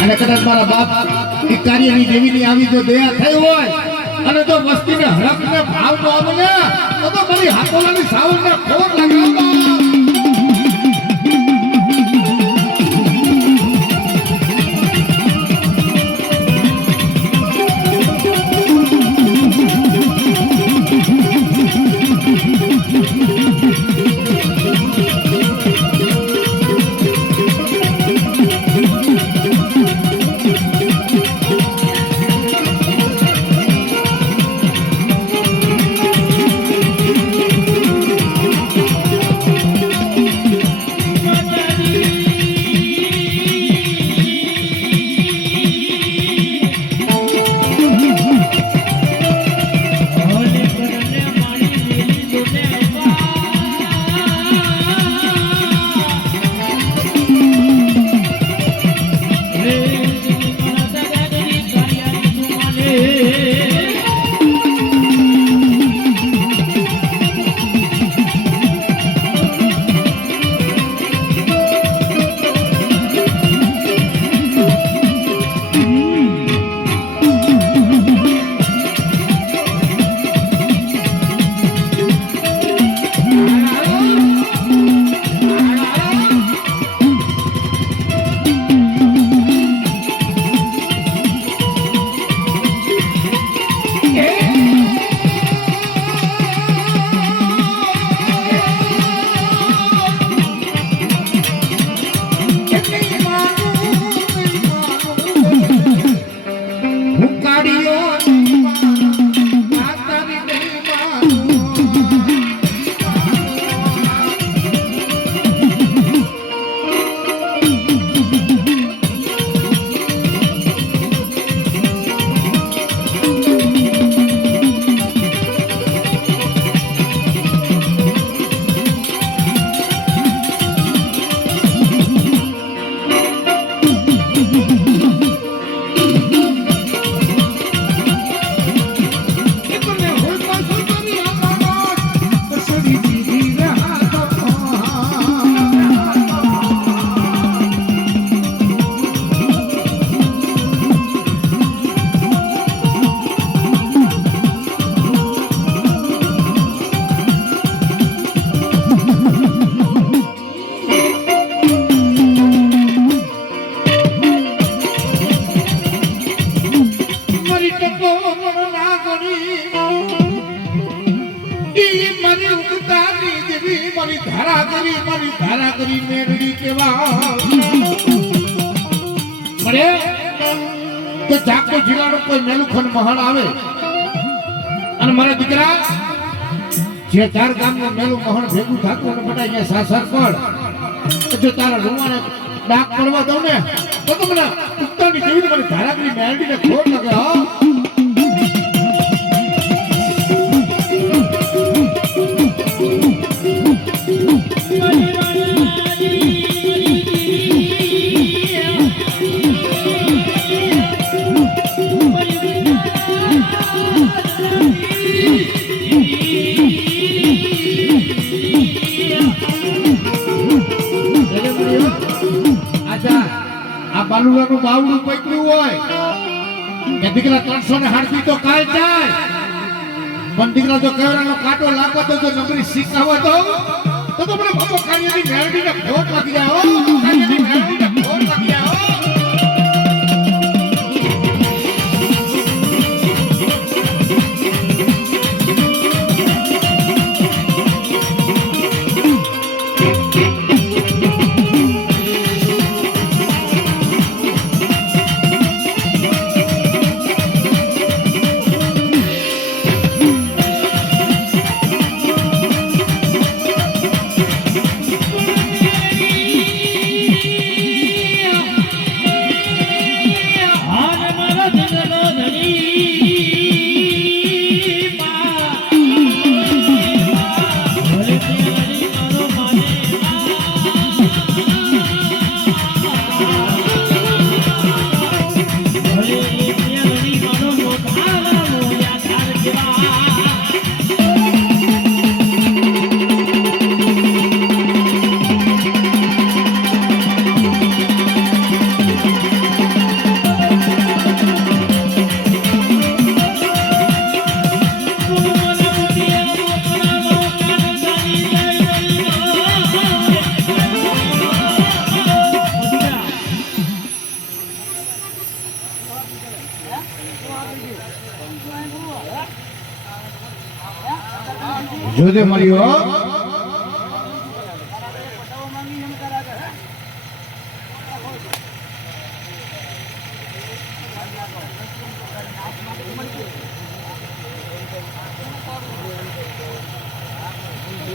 અને કદાચ મારા બાપ એ કાર્યની દેવીની આવી જો દયા થઈ હોય અને જો વસ્તીને હરખને ભાવ તો આવે ને તો મારી હાથોલાની સાવરને ખોર લાગે. જે ચાર ગામનું મેલું મહણ ભેગું થતું અને બધા અહીંયા સાસર પર જો તારા રૂવાને ડાક પડવા દઉં ને તો મને ઉત્તરની જેવી મને ધારાગરી મેળવીને ખોટ લાગે. હા બાલુડાનું બાવડું પકડ્યું હોય કે દીકરા 308 તો કાલ જાય પણ દીકરા જો કહેવાનો કાંટો લાગવા તો નંબરી શીખાવા તો મને બાપો કાર્યની મેળવીને ખોટ લાગી જાય. કાર્યની મેળવીને ખોટ લાગી જાય. જોજે મળ્યો